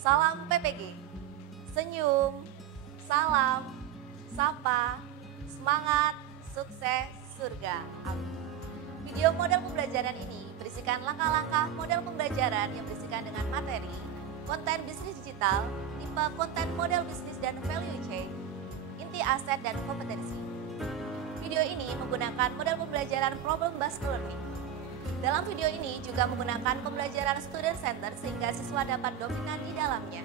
Salam PPG, senyum, salam, sapa, semangat, sukses, surga. Amin. Video model pembelajaran ini berisikan langkah-langkah model pembelajaran yang berisikan dengan materi, konten bisnis digital, tipe konten model bisnis dan value chain, inti aset dan kompetensi. Video ini menggunakan model pembelajaran problem based learning. Dalam video ini juga menggunakan pembelajaran student center sehingga siswa dapat dominan di dalamnya.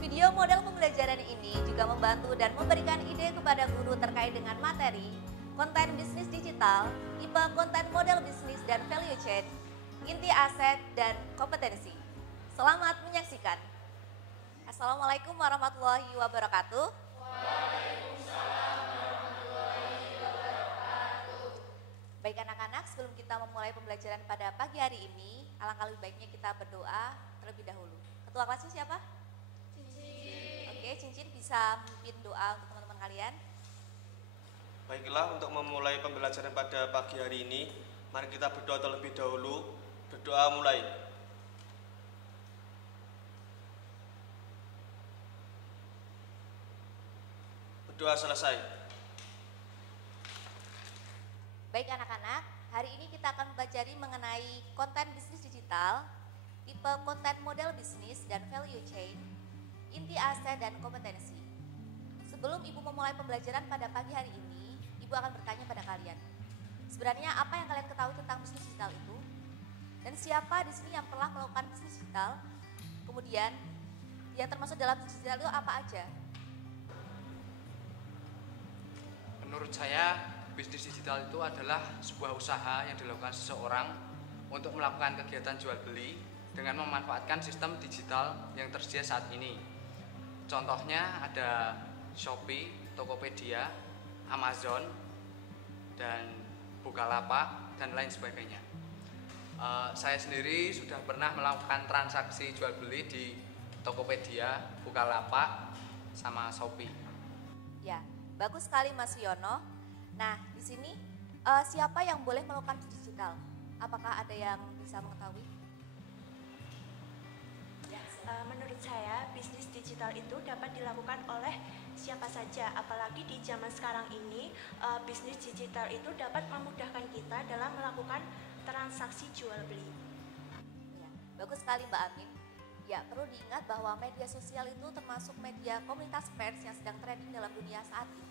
Video model pembelajaran ini juga membantu dan memberikan ide kepada guru terkait dengan materi, konten bisnis digital, tipe konten model bisnis dan value chain, inti aset dan kompetensi. Selamat menyaksikan. Assalamualaikum warahmatullahi wabarakatuh. Waalaikumsalam warahmatullahi wabarakatuh. Baik anak-anak, sebelum kita memulai pembelajaran pada pagi hari ini, alangkah lebih baiknya kita berdoa terlebih dahulu. Ketua kelasnya siapa? Cincin. Oke, Cincin bisa memimpin doa untuk teman-teman kalian. Baiklah, untuk memulai pembelajaran pada pagi hari ini, mari kita berdoa terlebih dahulu. Berdoa mulai. Berdoa selesai. Baik anak-anak, hari ini kita akan mempelajari mengenai konten bisnis digital, tipe konten model bisnis dan value chain, inti aset dan kompetensi. Sebelum Ibu memulai pembelajaran pada pagi hari ini, Ibu akan bertanya pada kalian. Sebenarnya apa yang kalian ketahui tentang bisnis digital itu? Dan siapa di sini yang telah melakukan bisnis digital? Kemudian, yang termasuk dalam bisnis digital itu apa aja? Menurut saya, bisnis digital itu adalah sebuah usaha yang dilakukan seseorang untuk melakukan kegiatan jual beli dengan memanfaatkan sistem digital yang tersedia saat ini. Contohnya ada Shopee, Tokopedia, Amazon, dan Bukalapak, dan lain sebagainya. Saya sendiri sudah pernah melakukan transaksi jual beli di Tokopedia, Bukalapak, sama Shopee. Ya, bagus sekali Mas Yono. Nah, di sini siapa yang boleh melakukan bisnis digital? Apakah ada yang bisa mengetahui? Ya, menurut saya bisnis digital itu dapat dilakukan oleh siapa saja. Apalagi di zaman sekarang ini, bisnis digital itu dapat memudahkan kita dalam melakukan transaksi jual beli. Ya, bagus sekali Mbak Amin. Ya, perlu diingat bahwa media sosial itu termasuk media komunitas pers yang sedang trending dalam dunia saat ini.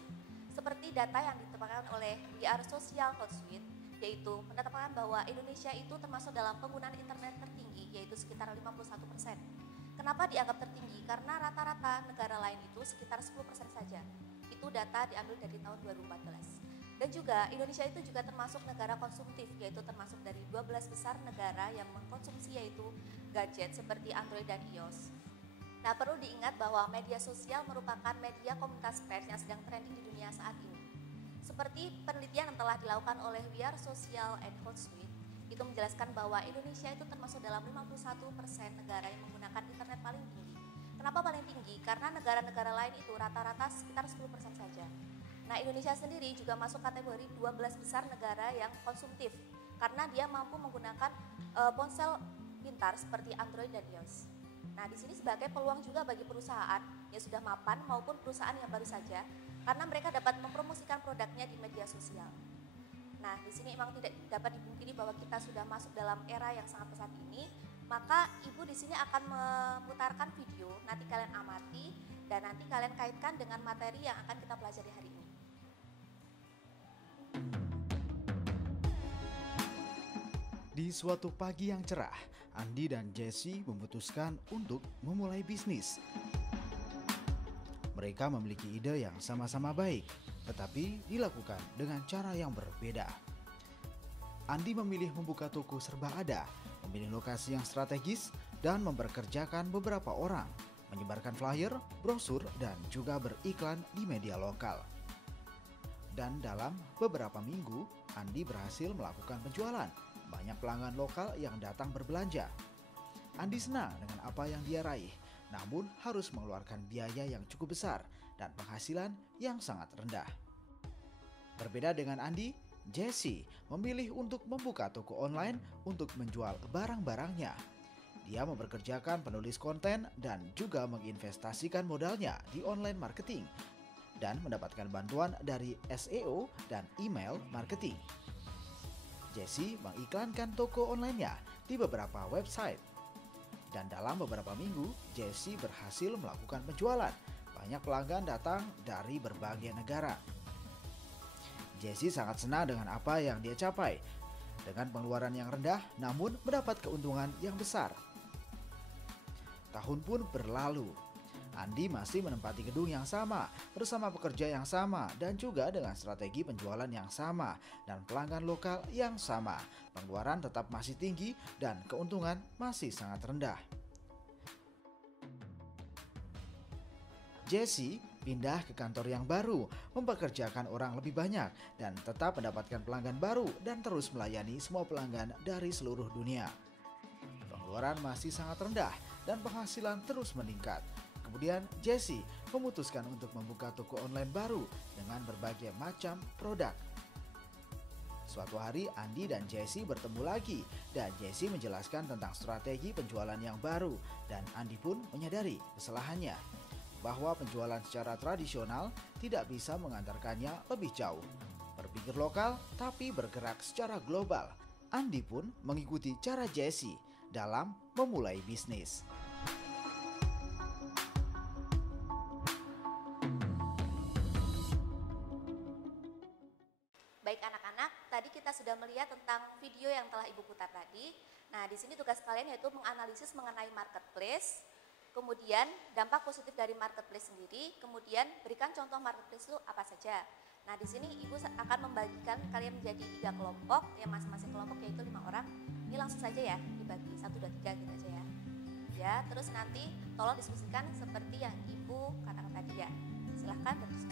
Seperti data yang ditetapkan oleh VR Social Hotsuite, yaitu menetapkan bahwa Indonesia itu termasuk dalam penggunaan internet tertinggi, yaitu sekitar 51%. Kenapa dianggap tertinggi? Karena rata-rata negara lain itu sekitar 10% saja. Itu data diambil dari tahun 2014. Dan juga Indonesia itu juga termasuk negara konsumtif, yaitu termasuk dari 12 besar negara yang mengkonsumsi yaitu gadget seperti Android dan iOS. Nah, perlu diingat bahwa media sosial merupakan media komunitas pers yang sedang trending di dunia saat ini. Seperti penelitian yang telah dilakukan oleh VR Social and Hotsuite, itu menjelaskan bahwa Indonesia itu termasuk dalam 51% negara yang menggunakan internet paling tinggi. Kenapa paling tinggi? Karena negara-negara lain itu rata-rata sekitar 10% saja. Nah, Indonesia sendiri juga masuk kategori 12 besar negara yang konsumtif, karena dia mampu menggunakan ponsel pintar seperti Android dan iOS. Nah, di sini sebagai peluang juga bagi perusahaan yang sudah mapan maupun perusahaan yang baru saja, karena mereka dapat mempromosikan produknya di media sosial. Nah, di sini memang tidak dapat dipungkiri bahwa kita sudah masuk dalam era yang sangat pesat ini, maka Ibu di sini akan memutarkan video, nanti kalian amati dan nanti kalian kaitkan dengan materi yang akan kita pelajari hari ini. Di suatu pagi yang cerah, Andi dan Jessie memutuskan untuk memulai bisnis. Mereka memiliki ide yang sama-sama baik, tetapi dilakukan dengan cara yang berbeda. Andi memilih membuka toko serba ada, memilih lokasi yang strategis, dan memperkerjakan beberapa orang, menyebarkan flyer, brosur, dan juga beriklan di media lokal. Dan dalam beberapa minggu, Andi berhasil melakukan penjualan. Banyak pelanggan lokal yang datang berbelanja. Andi senang dengan apa yang dia raih, namun harus mengeluarkan biaya yang cukup besar dan penghasilan yang sangat rendah. Berbeda dengan Andi, Jessie memilih untuk membuka toko online untuk menjual barang-barangnya. Dia mempekerjakan penulis konten dan juga menginvestasikan modalnya di online marketing dan mendapatkan bantuan dari SEO dan email marketing. Jesse mengiklankan toko online-nya di beberapa website. Dan dalam beberapa minggu, Jesse berhasil melakukan penjualan. Banyak pelanggan datang dari berbagai negara. Jesse sangat senang dengan apa yang dia capai. Dengan pengeluaran yang rendah, namun mendapat keuntungan yang besar. Tahun pun berlalu. Andi masih menempati gedung yang sama, bersama pekerja yang sama, dan juga dengan strategi penjualan yang sama, dan pelanggan lokal yang sama. Pengeluaran tetap masih tinggi, dan keuntungan masih sangat rendah. Jesse pindah ke kantor yang baru, mempekerjakan orang lebih banyak, dan tetap mendapatkan pelanggan baru, dan terus melayani semua pelanggan dari seluruh dunia. Pengeluaran masih sangat rendah, dan penghasilan terus meningkat. Kemudian Jesse memutuskan untuk membuka toko online baru dengan berbagai macam produk. Suatu hari Andi dan Jesse bertemu lagi dan Jesse menjelaskan tentang strategi penjualan yang baru dan Andi pun menyadari kesalahannya bahwa penjualan secara tradisional tidak bisa mengantarkannya lebih jauh. Berpikir lokal tapi bergerak secara global. Andi pun mengikuti cara Jesse dalam memulai bisnis. Baik anak-anak, tadi kita sudah melihat tentang video yang telah Ibu putar tadi. Nah, di sini tugas kalian yaitu menganalisis mengenai marketplace, kemudian dampak positif dari marketplace sendiri, kemudian berikan contoh marketplace itu apa saja. Nah, di sini Ibu akan membagikan kalian menjadi 3 kelompok, yang masing-masing kelompok yaitu 5 orang. Ini langsung saja ya, dibagi 1, 2, 3 gitu aja ya. Ya, terus nanti tolong diskusikan seperti yang Ibu katakan tadi ya. Silahkan berdiskusi.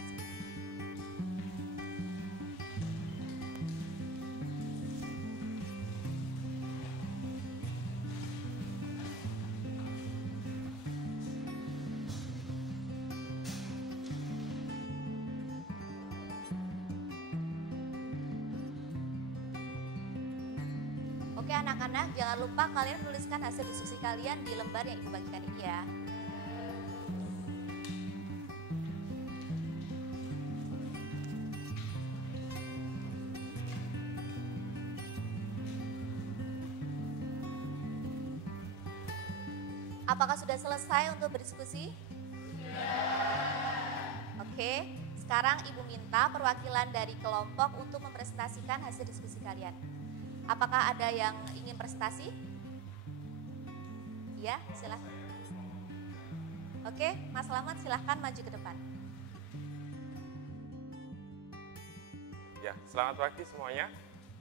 Oke anak-anak, jangan lupa kalian menuliskan hasil diskusi kalian di lembar yang Ibu bagikan ini ya. Apakah sudah selesai untuk berdiskusi? Oke, sekarang Ibu minta perwakilan dari kelompok untuk mempresentasikan hasil diskusi kalian. Apakah ada yang ingin presentasi? Ya, silahkan. Oke, Mas Slamet silahkan maju ke depan. Ya, selamat pagi semuanya.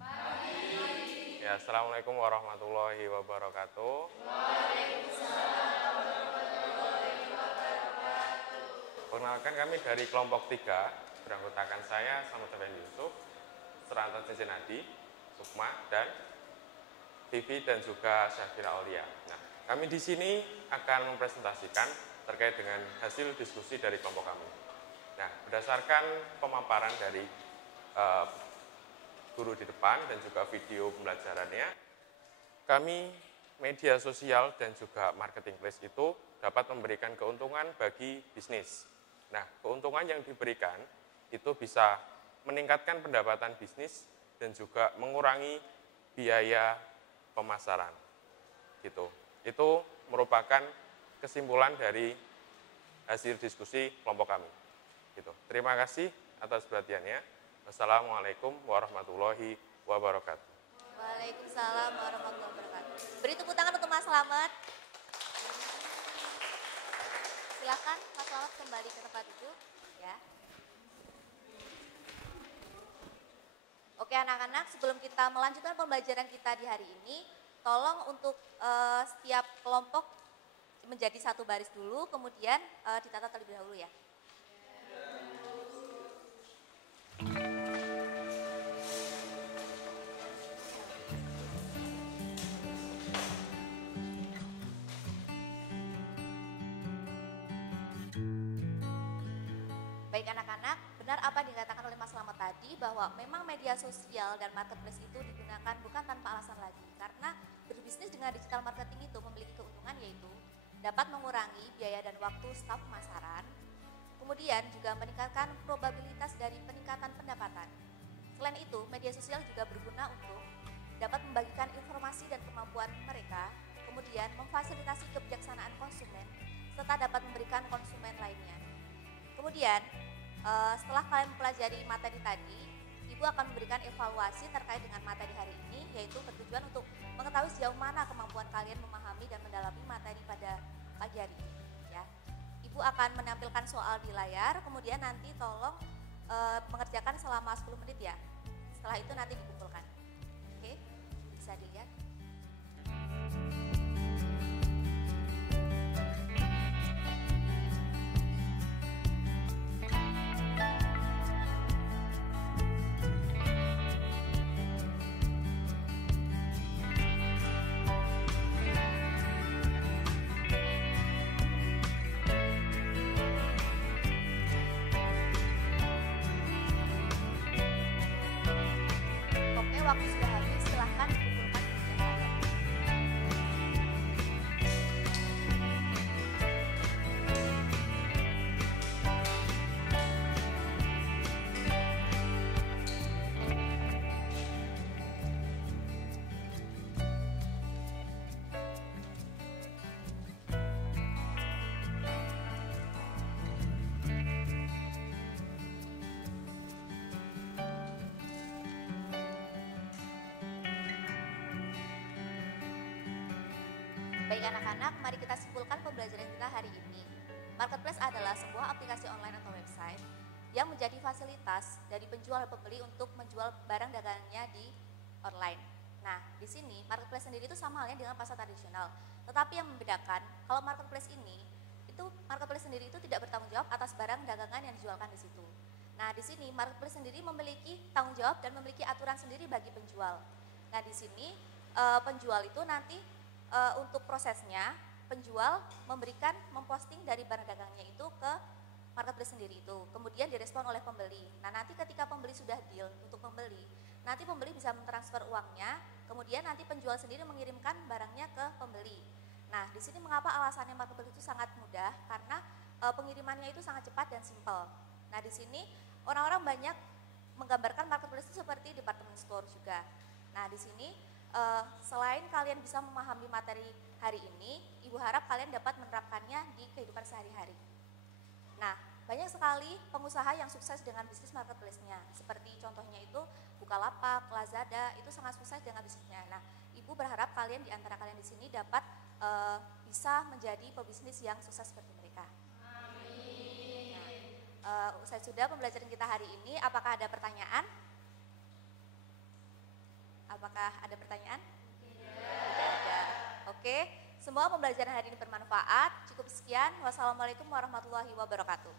Pagi. Ya, Assalamualaikum warahmatullahi wabarakatuh. Waalaikumsalam warahmatullahi wabarakatuh. Perkenalkan kami dari kelompok 3, beranggotakan saya Slamet Yusuf, Serantan Cincinnati, Sukma, dan Vivi dan juga Syafira Aulia. Nah, kami di sini akan mempresentasikan terkait dengan hasil diskusi dari kelompok kami. Nah, berdasarkan pemaparan dari guru di depan dan juga video pembelajarannya, kami media sosial dan juga marketplace itu dapat memberikan keuntungan bagi bisnis. Nah, keuntungan yang diberikan itu bisa meningkatkan pendapatan bisnis dan juga mengurangi biaya pemasaran. Gitu. Itu merupakan kesimpulan dari hasil diskusi kelompok kami. Gitu. Terima kasih atas perhatiannya. Wassalamualaikum warahmatullahi wabarakatuh. Waalaikumsalam warahmatullahi wabarakatuh. Beri tepuk tangan untuk Mas Slamet. Silakan Mas Slamet kembali ke tempat duduk ya. Oke anak-anak, sebelum kita melanjutkan pembelajaran kita di hari ini, tolong untuk setiap kelompok menjadi satu baris dulu, kemudian ditata terlebih dahulu ya. Baik anak-anak, benar apa yang dikatakan oleh Mas Slamet tadi bahwa memang media sosial dan marketplace itu digunakan bukan tanpa alasan lagi, karena Bisnis dengan digital marketing itu memiliki keuntungan yaitu dapat mengurangi biaya dan waktu staf pemasaran, kemudian juga meningkatkan probabilitas dari peningkatan pendapatan. Selain itu, media sosial juga berguna untuk dapat membagikan informasi dan kemampuan mereka, kemudian memfasilitasi kebijaksanaan konsumen, serta dapat memberikan konsumen lainnya. Kemudian, setelah kalian mempelajari materi tadi, Ibu akan memberikan evaluasi terkait dengan materi hari ini, yaitu bertujuan untuk mengetahui sejauh mana kemampuan kalian memahami dan mendalami materi pada pagi hari ini. Ya. Ibu akan menampilkan soal di layar, kemudian nanti tolong mengerjakan selama 10 menit ya. Setelah itu nanti dikumpulkan. Oke, bisa dilihat. Oke, waktu sudah habis, silahkan dikumpulkan kerjaan kalian. Baik anak-anak, mari kita simpulkan pembelajaran kita hari ini. Marketplace adalah sebuah aplikasi online atau website yang menjadi fasilitas dari penjual dan pembeli untuk menjual barang dagangannya di online. Nah, di sini marketplace sendiri itu sama halnya dengan pasar tradisional. Tetapi yang membedakan, kalau marketplace sendiri itu tidak bertanggung jawab atas barang dagangan yang dijualkan di situ. Nah, di sini marketplace sendiri memiliki tanggung jawab dan memiliki aturan sendiri bagi penjual. Nah, di sini penjual itu nanti untuk prosesnya, penjual memposting dari barang dagangnya itu ke marketplace sendiri itu, kemudian direspon oleh pembeli. Nah, nanti ketika pembeli sudah deal untuk membeli, nanti pembeli bisa mentransfer uangnya, kemudian nanti penjual sendiri mengirimkan barangnya ke pembeli. Nah, di sini mengapa alasannya marketplace itu sangat mudah? Karena pengirimannya itu sangat cepat dan simpel. Nah, di sini orang-orang banyak menggambarkan marketplace itu seperti department store juga. Nah, di sini selain kalian bisa memahami materi hari ini, Ibu harap kalian dapat menerapkannya di kehidupan sehari-hari. Nah, banyak sekali pengusaha yang sukses dengan bisnis marketplace-nya. Seperti contohnya itu Bukalapak, Lazada, itu sangat sukses dengan bisnisnya. Nah, Ibu berharap kalian di antara kalian di sini dapat bisa menjadi pebisnis yang sukses seperti mereka. Amin. Nah, usai sudah pembelajaran kita hari ini, apakah ada pertanyaan? Apakah ada pertanyaan? Tidak ada. Oke, semua pembelajaran hari ini bermanfaat. Cukup sekian. Wassalamualaikum warahmatullahi wabarakatuh.